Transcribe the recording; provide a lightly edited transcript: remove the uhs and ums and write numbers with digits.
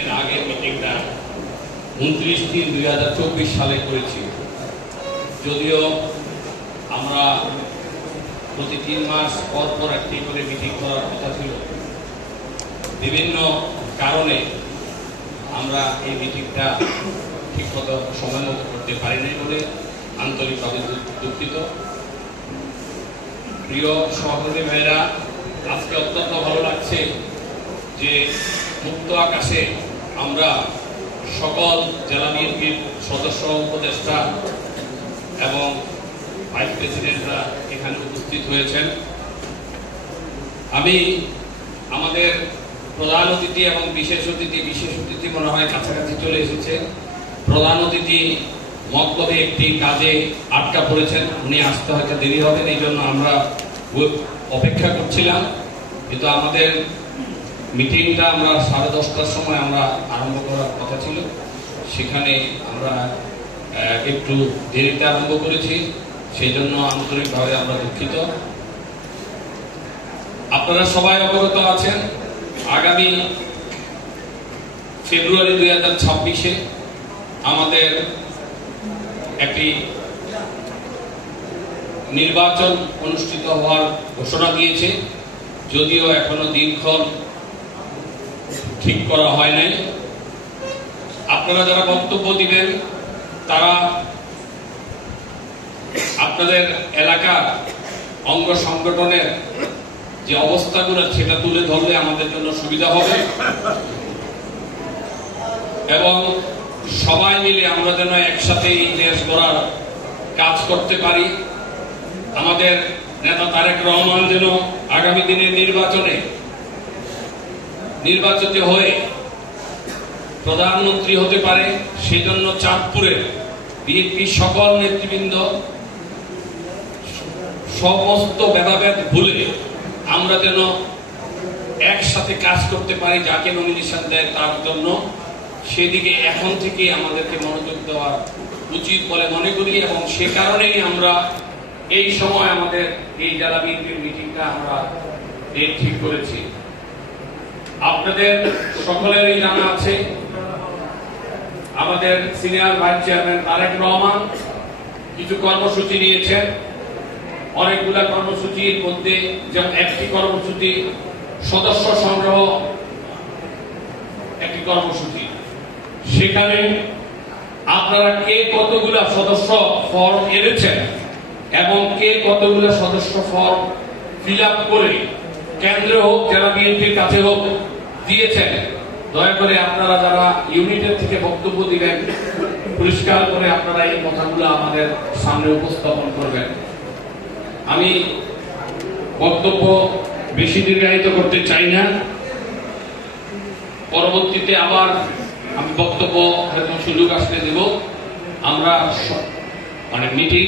এর আগে মিটিংটা 29/3/2024 সালে করেছি। যদিও আমরা প্রতি 3 মাস পর পর একটি করে মিটিং করার কথা ছিল, বিভিন্ন কারণে আমরা এই মিটিংটা ঠিকমতো সময় মতো করতে পারি নাই বলে আন্তরিকভাবে দুঃখিত। প্রিয় সহকর্মী ভাইরা, আজকে অত্যন্ত ভালো লাগছে যে মুক্ত আকাশে আমরা সকল জেলা বিএনপির সদস্য, উপদেষ্টা এবং ভাইস প্রেসিডেন্টরা এখানে উপস্থিত হয়েছেন। আমি আমাদের প্রধান অতিথি এবং বিশেষ অতিথি মনে হয় কাছাকাছি চলে এসেছে। প্রধান অতিথি মক্তবে একটি কাজে আটকা পড়েছেন, উনি আসতে হয়তো দেরি হবেন, এই জন্য আমরা অপেক্ষা করছিলাম। কিন্তু আমাদের মিটিংটা আমরা 10:30টার সময় আমরা আরম্ভ করার কথা ছিল, সেখানে আমরা একটু দেরিতে আরম্ভ করেছি, সেই জন্য আন্তরিকভাবে আমরা দুঃখিত। আপনারা সবাই অবগত আছেন, আগামী ফেব্রুয়ারি 2026-এ আমাদের একটি নির্বাচন অনুষ্ঠিত হওয়ার ঘোষণা দিয়েছে, যদিও এখনো দিনক্ষণ ঠিক করা হয় নাই। আপনারা যারা বক্তব্য দিবেন তারা আপনাদের এলাকার অঙ্গ সংগঠনের যে অবস্থাগুলো সেটা তুলে ধরলে আমাদের জন্য সুবিধা হবে এবং সবাই মিলে আমরা যেন একসাথে এই দেশ গড়ার কাজ করতে পারি। আমাদের নেতা তারেক রহমান যেন আগামী দিনের নির্বাচনে নির্বাচিত হয়ে প্রধানমন্ত্রী হতে পারে, সেই জন্য চাঁদপুরের বিএনপি সকল নেতৃবৃন্দ সমস্ত ভেদাভেদ ভুলে আমরা যেন একসাথে কাজ করতে পারি, যাকে নমিনেশন দেয় তার জন্য। সেদিকে এখন থেকে আমাদেরকে মনোযোগ দেওয়া উচিত বলে মনে করি এবং সে কারণেই আমরা এই সময় আমাদের এই জেলা বিএনপির মিটিংটা আমরা ডেট ঠিক করেছি। আপনাদের সকলেরই জানা আছে আমাদের senior vice chairman Tarique Rahman কিছু কর্মসূচি নিয়েছেন। অনেকগুলা কর্মসূচির মধ্যে যেমন একটি কর্মসূচি সদস্য সংগ্রহ, একটি কর্মসূচি, সেখানে আপনারা কে কতগুলা সদস্য ফর্ম এনেছেন এবং কে কতগুলা সদস্য ফর্ম ফিল আপ করে কেন্দ্রে হোক জেলা বিএনপির কাছে হোক দিয়েছেন, দয়া করে আপনারা যারা ইউনিটের থেকে বক্তব্য দিবেন পরিষ্কার করে আপনারা এই কথাগুলো আমাদের সামনে উপস্থাপন করবেন। আমি বক্তব্য বেশি দীর্ঘায়িত করতে চাই না, পরবর্তীতে আবার আমি বক্তব্য হয়তো সুযোগ আসতে দেব। আমরা মিটিং